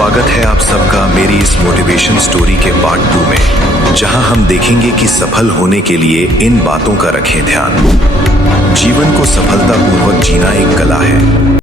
स्वागत है आप सबका मेरी इस मोटिवेशन स्टोरी के पार्ट 2 में, जहां हम देखेंगे कि सफल होने के लिए इन बातों का रखें ध्यान। जीवन को सफलतापूर्वक जीना एक कला है।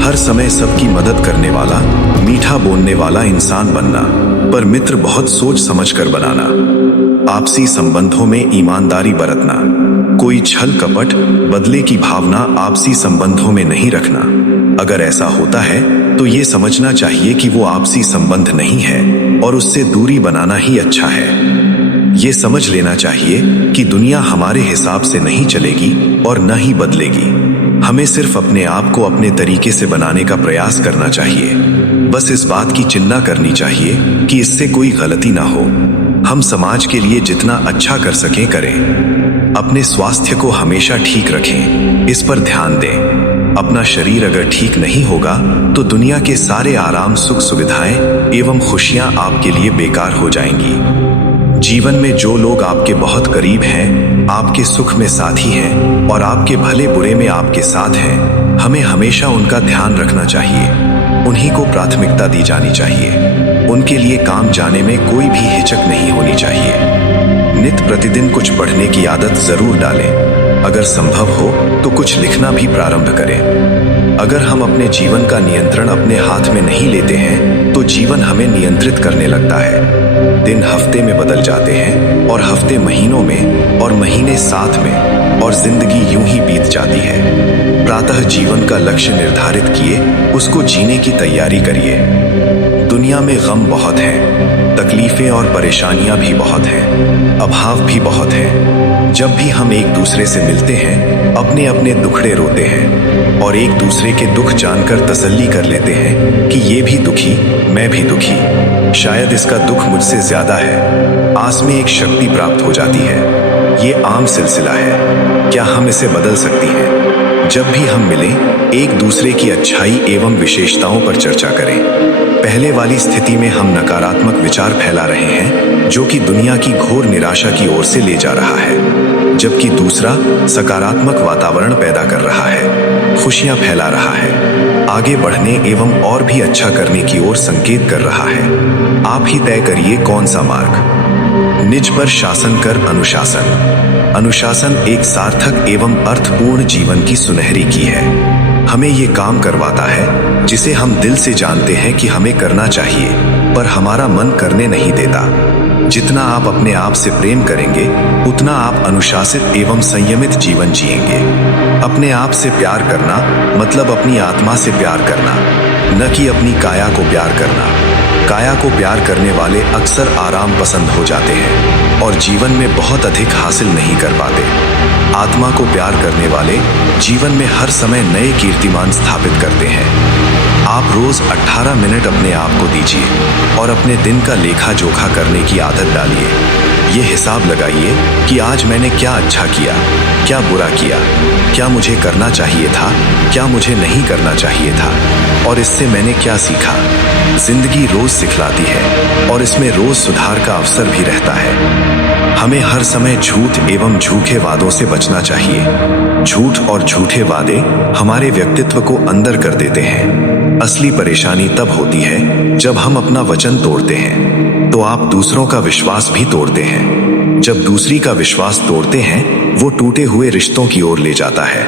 हर समय सबकी मदद करने वाला, मीठा बोलने वाला इंसान बनना, पर मित्र बहुत सोच समझ कर बनाना। आपसी संबंधों में ईमानदारी बरतना, कोई छल कपट, बदले की भावना आपसी संबंधों में नहीं रखना। अगर ऐसा होता है तो ये समझना चाहिए कि वो आपसी संबंध नहीं है और उससे दूरी बनाना ही अच्छा है। ये समझ लेना चाहिए कि दुनिया हमारे हिसाब से नहीं चलेगी और न ही बदलेगी। हमें सिर्फ अपने आप को अपने तरीके से बनाने का प्रयास करना चाहिए। बस इस बात की चिंता करनी चाहिए कि इससे कोई गलती ना हो। हम समाज के लिए जितना अच्छा कर सकें करें। अपने स्वास्थ्य को हमेशा ठीक रखें, इस पर ध्यान दें। अपना शरीर अगर ठीक नहीं होगा तो दुनिया के सारे आराम, सुख सुविधाएं एवं खुशियां आपके लिए बेकार हो जाएंगी। जीवन में जो लोग आपके बहुत करीब हैं, आपके सुख में साथी हैं और आपके भले बुरे में आपके साथ हैं, हमें हमेशा उनका ध्यान रखना चाहिए। उन्हीं को प्राथमिकता दी जानी चाहिए। उनके लिए काम जाने में कोई भी हिचक नहीं होनी चाहिए। नित्य प्रतिदिन कुछ पढ़ने की आदत जरूर डालें। अगर संभव हो तो कुछ लिखना भी प्रारंभ करें। अगर हम अपने जीवन का नियंत्रण अपने हाथ में नहीं लेते हैं तो जीवन हमें नियंत्रित करने लगता है। दिन हफ्ते में बदल जाते हैं और हफ्ते महीनों में और महीने साथ में और जिंदगी यूं ही बीत जाती है। प्रातः जीवन का लक्ष्य निर्धारित किए, उसको जीने की तैयारी करिए। दुनिया में गम बहुत हैं, तकलीफें और परेशानियां भी बहुत हैं, अभाव भी बहुत है। जब भी हम एक दूसरे से मिलते हैं, अपने अपने दुखड़े रोते हैं और एक दूसरे के दुख जानकर तसल्ली कर लेते हैं कि ये भी दुखी, मैं भी दुखी, शायद इसका दुख मुझसे ज्यादा है। आस में एक शक्ति प्राप्त हो जाती है। ये आम सिलसिला है। क्या हम इसे बदल सकती हैं? जब भी हम मिलें, एक दूसरे की अच्छाई एवं विशेषताओं पर चर्चा करें। पहले वाली स्थिति में हम नकारात्मक विचार फैला रहे हैं, जो कि दुनिया की घोर निराशा की ओर से ले जा रहा है, जबकि दूसरा सकारात्मक वातावरण पैदा कर रहा है, खुशियां फैला रहा है, आगे बढ़ने एवं और भी अच्छा करने की ओर संकेत कर रहा है। आप ही तय करिए कौन सा मार्ग। निज पर शासन कर अनुशासन। अनुशासन एक सार्थक एवं अर्थपूर्ण जीवन की सुनहरी की है। हमें ये काम करवाता है जिसे हम दिल से जानते हैं कि हमें करना चाहिए, पर हमारा मन करने नहीं देता। जितना आप अपने आप से प्रेम करेंगे, उतना आप अनुशासित एवं संयमित जीवन जिएंगे। अपने आप से प्यार करना मतलब अपनी आत्मा से प्यार करना, न कि अपनी काया को प्यार करना। काया को प्यार करने वाले अक्सर आराम पसंद हो जाते हैं और जीवन में बहुत अधिक हासिल नहीं कर पाते। आत्मा को प्यार करने वाले जीवन में हर समय नए कीर्तिमान स्थापित करते हैं। आप रोज 18 मिनट अपने आप को दीजिए और अपने दिन का लेखा जोखा करने की आदत डालिए। ये हिसाब लगाइए कि आज मैंने क्या अच्छा किया, क्या बुरा किया, क्या मुझे करना चाहिए था, क्या मुझे नहीं करना चाहिए था, और इससे मैंने क्या सीखा। जिंदगी रोज सिखलाती है और इसमें रोज सुधार का अवसर भी रहता है। हमें हर समय झूठ एवं झूठे वादों से बचना चाहिए। झूठ और झूठे वादे हमारे व्यक्तित्व को अंदर कर देते हैं। असली परेशानी तब होती है जब हम अपना वचन तोड़ते हैं, तो आप दूसरों का विश्वास भी तोड़ते हैं। जब दूसरी का विश्वास तोड़ते हैं, वो टूटे हुए रिश्तों की ओर ले जाता है।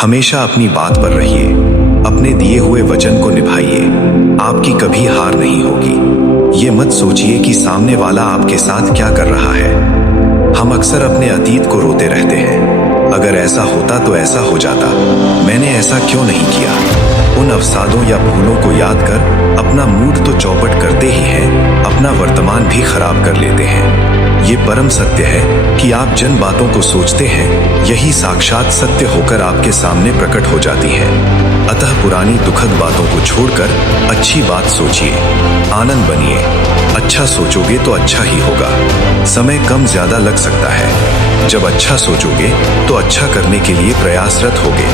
हमेशा अपनी बात पर रहिए, अपने दिए हुए वचन को निभाइए। आपकी कभी हार नहीं होगी। ये मत सोचिए कि सामने वाला आपके साथ क्या कर रहा है। हम अक्सर अपने अतीत को रोते रहते हैं। अगर ऐसा होता तो ऐसा हो जाता, मैंने ऐसा क्यों नहीं किया। उन अवसादों या भूलों को याद कर अपना मूड तो चौपट करते ही हैं, अपना वर्तमान भी खराब कर लेते हैं। ये परम सत्य है कि आप जिन बातों को सोचते हैं, यही साक्षात सत्य होकर आपके सामने प्रकट हो जाती हैं। अतः पुरानी दुखद बातों को छोड़कर अच्छी बात सोचिए, आनंद बनिए। अच्छा सोचोगे तो अच्छा ही होगा। समय कम ज्यादा लग सकता है। जब अच्छा सोचोगे तो अच्छा करने के लिए प्रयासरत होगे।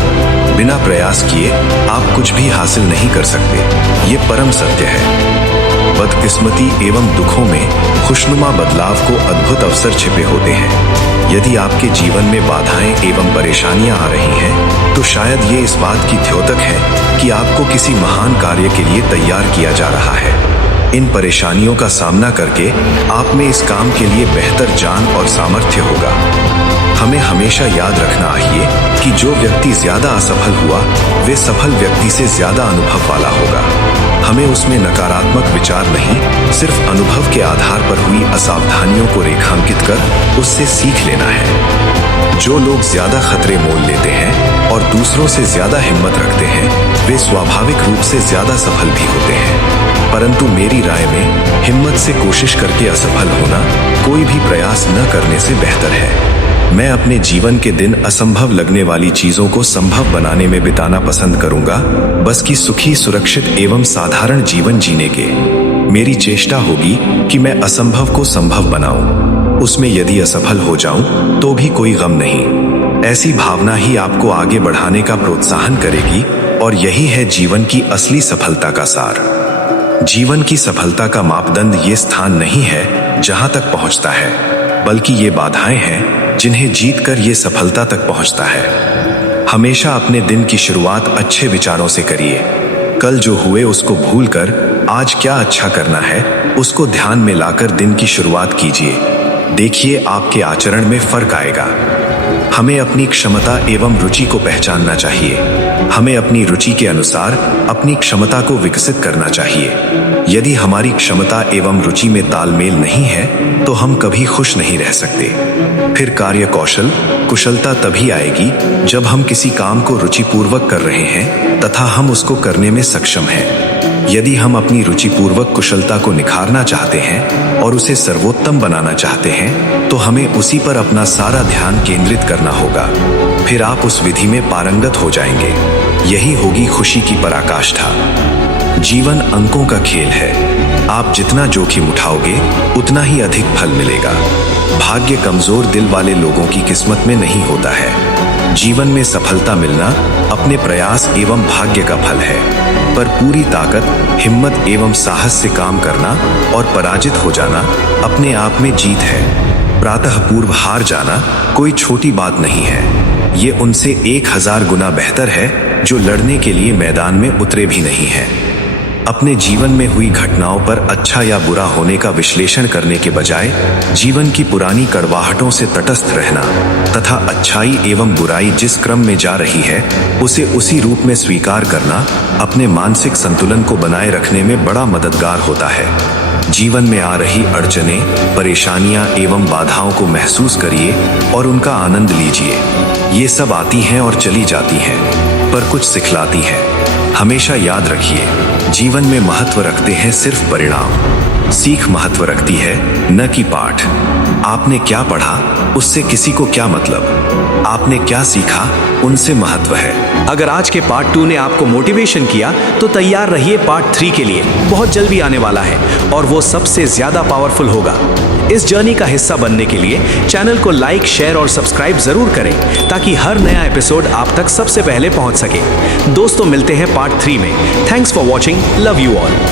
बिना प्रयास किए आप कुछ भी हासिल नहीं कर सकते। ये परम सत्य है। बदकिस्मती एवं दुखों में खुशनुमा बदलाव को अद्भुत अवसर छिपे होते हैं। यदि आपके जीवन में बाधाएं एवं परेशानियां आ रही हैं, तो शायद ये इस बात की द्योतक है कि आपको किसी महान कार्य के लिए तैयार किया जा रहा है। इन परेशानियों का सामना करके आप में इस काम के लिए बेहतर जान और सामर्थ्य होगा। हमें हमेशा याद रखना चाहिए कि जो व्यक्ति ज्यादा असफल हुआ, वे सफल व्यक्ति से ज्यादा अनुभव वाला होगा। हमें उसमें नकारात्मक विचार नहीं, सिर्फ अनुभव के आधार पर हुई असावधानियों को रेखांकित कर उससे सीख लेना है। जो लोग ज्यादा खतरे मोल लेते हैं और दूसरों से ज्यादा हिम्मत रखते हैं, वे स्वाभाविक रूप से ज्यादा सफल भी होते हैं। परंतु मेरी राय में हिम्मत से कोशिश करके असफल होना कोई भी प्रयास न करने से बेहतर है। मैं अपने जीवन के दिन असंभव लगने वाली चीजों को संभव बनाने में बिताना पसंद करूंगा, बस कि सुखी, सुरक्षित एवं साधारण जीवन जीने के। मेरी चेष्टा होगी कि मैं असंभव को संभव बनाऊं। उसमें यदि असफल हो जाऊं तो भी कोई गम नहीं। ऐसी भावना ही आपको आगे बढ़ाने का प्रोत्साहन करेगी और यही है जीवन की असली सफलता का सार। जीवन की सफलता का मापदंड ये स्थान नहीं है जहां तक पहुंचता है, बल्कि ये बाधाएं हैं जिन्हें जीतकर ये सफलता तक पहुंचता है। हमेशा अपने दिन की शुरुआत अच्छे विचारों से करिए। कल जो हुए उसको भूलकर आज क्या अच्छा करना है उसको ध्यान में लाकर दिन की शुरुआत कीजिए। देखिए आपके आचरण में फर्क आएगा। हमें अपनी क्षमता एवं रुचि को पहचानना चाहिए। हमें अपनी रुचि के अनुसार अपनी क्षमता को विकसित करना चाहिए। यदि हमारी क्षमता एवं रुचि में तालमेल नहीं है तो हम कभी खुश नहीं रह सकते। फिर कार्य कौशल, कुशलता तभी आएगी जब हम किसी काम को रुचिपूर्वक कर रहे हैं तथा हम उसको करने में सक्षम हैं। यदि हम अपनी रुचिपूर्वक कुशलता को निखारना चाहते हैं और उसे सर्वोत्तम बनाना चाहते हैं, तो हमें उसी पर अपना सारा ध्यान केंद्रित करना होगा। फिर आप उस विधि में पारंगत हो जाएंगे। यही होगी खुशी की पराकाष्ठा। जीवन अंकों का खेल है। आप जितना जोखिम उठाओगे उतना ही अधिक फल मिलेगा। भाग्य कमजोर दिल वाले लोगों की किस्मत में नहीं होता है। जीवन में सफलता मिलना अपने प्रयास एवं भाग्य का फल है, पर पूरी ताकत, हिम्मत एवं साहस से काम करना और पराजित हो जाना अपने आप में जीत है। प्रातः पूर्व हार जाना कोई छोटी बात नहीं है, ये उनसे 1000 गुना बेहतर है जो लड़ने के लिए मैदान में उतरे भी नहीं है। अपने जीवन में हुई घटनाओं पर अच्छा या बुरा होने का विश्लेषण करने के बजाय जीवन की पुरानी कड़वाहटों से तटस्थ रहना तथा अच्छाई एवं बुराई जिस क्रम में जा रही है उसे उसी रूप में स्वीकार करना अपने मानसिक संतुलन को बनाए रखने में बड़ा मददगार होता है। जीवन में आ रही अड़चनें, परेशानियां एवं बाधाओं को महसूस करिए और उनका आनंद लीजिए। ये सब आती हैं और चली जाती हैं, पर कुछ सिखलाती हैं। हमेशा याद रखिए, जीवन में महत्व रखते हैं सिर्फ परिणाम, सीख महत्व रखती है न कि पाठ। आपने क्या पढ़ा उससे किसी को क्या मतलब, आपने क्या सीखा उनसे महत्व है। अगर आज के पार्ट 2 ने आपको मोटिवेशन किया तो तैयार रहिए पार्ट 3 के लिए। बहुत जल्दी आने वाला है और वो सबसे ज्यादा पावरफुल होगा। इस जर्नी का हिस्सा बनने के लिए चैनल को लाइक, शेयर और सब्सक्राइब जरूर करें ताकि हर नया एपिसोड आप तक सबसे पहले पहुंच सके। दोस्तों, मिलते हैं पार्ट 3 में। Thanks for watching, love you all.